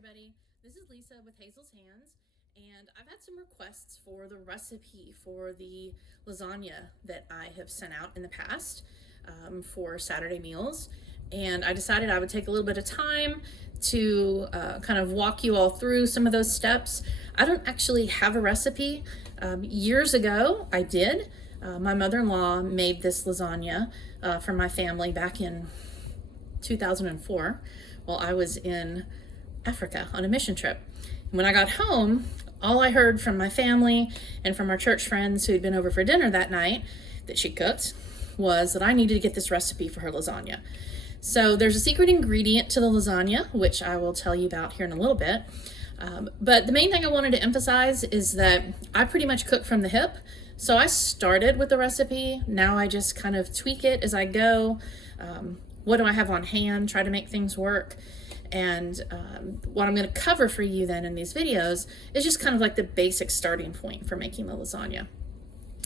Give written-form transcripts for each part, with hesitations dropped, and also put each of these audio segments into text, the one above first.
everybody. This is Lisa with Hazel's Hands, and I've had some requests for the recipe for the lasagna that I have sent out in the past for Saturday meals. And I decided I would take a little bit of time to kind of walk you all through some of those steps. I don't actually have a recipe. Years ago, I did. My mother-in-law made this lasagna for my family back in 2004 while I was in Africa on a mission trip. When I got home, all I heard from my family and from our church friends who had been over for dinner that night that she cooked was that I needed to get this recipe for her lasagna. So there's a secret ingredient to the lasagna, which I will tell you about here in a little bit. But the main thing I wanted to emphasize is that I pretty much cook from the hip. So I started with the recipe. Now I just kind of tweak it as I go. What do I have on hand? Try to make things work. And what I'm going to cover for you then in these videos is just kind of like the basic starting point for making the lasagna.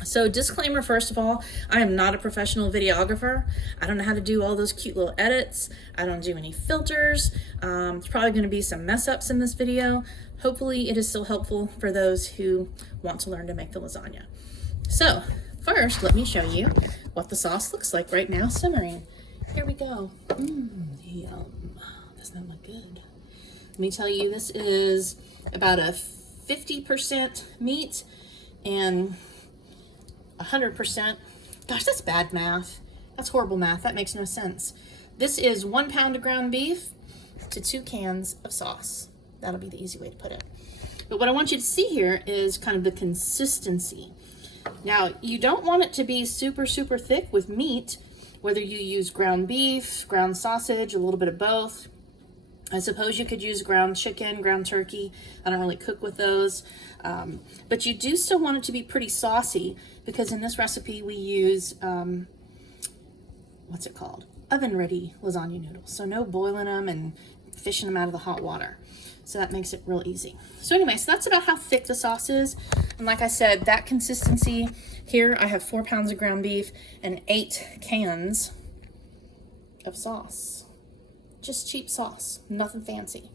So disclaimer, first of all, I am not a professional videographer. I don't know how to do all those cute little edits. I don't do any filters. There's probably going to be some mess ups in this video. Hopefully it is still helpful for those who want to learn to make the lasagna. So first, let me show you what the sauce looks like right now simmering. Here we go. Yum. Doesn't that look good? Let me tell you, this is about a 50% meat and 100%. Gosh, that's bad math. That's horrible math. That makes no sense. This is 1 pound of ground beef to 2 cans of sauce. That'll be the easy way to put it. But what I want you to see here is kind of the consistency. Now, you don't want it to be super, super thick with meat, whether you use ground beef, ground sausage, a little bit of both. I suppose you could use ground chicken, ground turkey. I don't really cook with those. But you do still want it to be pretty saucy because in this recipe we use, what's it called? Oven-ready lasagna noodles. So no boiling them and fishing them out of the hot water. So that makes it real easy. So anyway, so that's about how thick the sauce is. And like I said, that consistency here, I have 4 pounds of ground beef and 8 cans of sauce. Just cheap sauce, nothing fancy.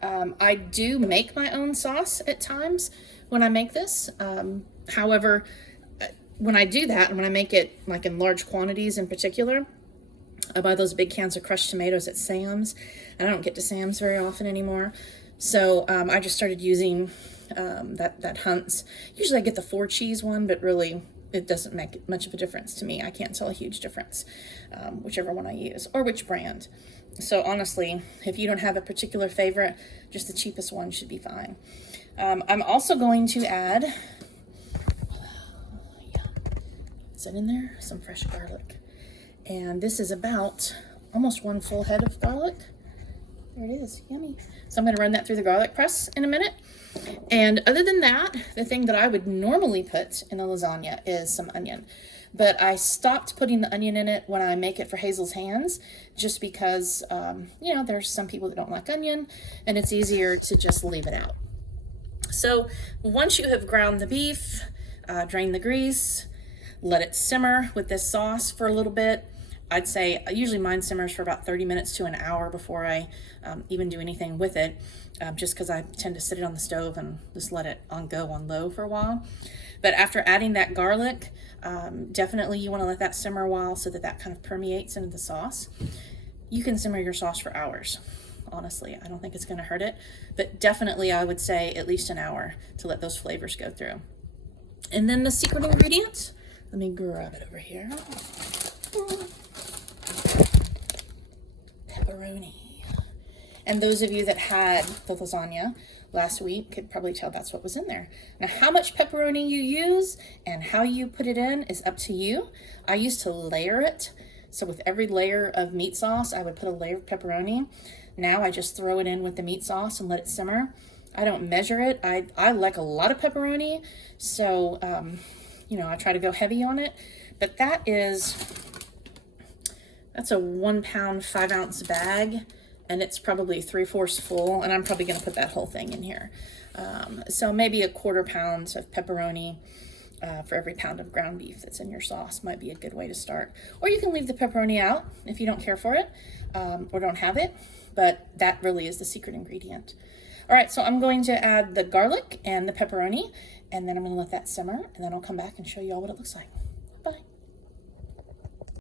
I do make my own sauce at times when I make this. However, when I do that, and when I make it like in large quantities in particular, I buy those big cans of crushed tomatoes at Sam's. And I don't get to Sam's very often anymore. So I just started using that Hunt's. Usually I get the 4 cheese one, but really it doesn't make much of a difference to me. I can't tell a huge difference, whichever one I use, or which brand. So honestly, if you don't have a particular favorite, just the cheapest one should be fine. I'm also going to add, is that in there? Some fresh garlic. And this is about almost 1 full head of garlic. There it is, yummy. So I'm gonna run that through the garlic press in a minute. And other than that, the thing that I would normally put in a lasagna is some onion. But I stopped putting the onion in it when I make it for Hazel's Hands, just because, you know, there's some people that don't like onion, and it's easier to just leave it out. So once you have ground the beef, drain the grease, let it simmer with this sauce for a little bit. I'd say usually mine simmers for about 30 minutes to an hour before I even do anything with it, just because I tend to sit it on the stove and just let it go on low for a while. But after adding that garlic, definitely you want to let that simmer a while so that that kind of permeates into the sauce. You can simmer your sauce for hours. Honestly, I don't think it's going to hurt it, but definitely I would say at least an hour to let those flavors go through. And then the secret ingredient, let me grab it over here. Pepperoni. And those of you that had the lasagna last week could probably tell that's what was in there. Now, how much pepperoni you use and how you put it in is up to you. I used to layer it. So with every layer of meat sauce, I would put a layer of pepperoni. Now I just throw it in with the meat sauce and let it simmer. I don't measure it. I like a lot of pepperoni. So, you know, I try to go heavy on it. But that's a 1 pound, 5 ounce bag. And it's probably 3/4 full, and I'm probably gonna put that whole thing in here. So maybe a 1/4 pound of pepperoni for every pound of ground beef that's in your sauce might be a good way to start. Or you can leave the pepperoni out if you don't care for it or don't have it, but that really is the secret ingredient. All right, so I'm going to add the garlic and the pepperoni, and then I'm going to let that simmer, and then I'll come back and show you all what it looks like. Bye.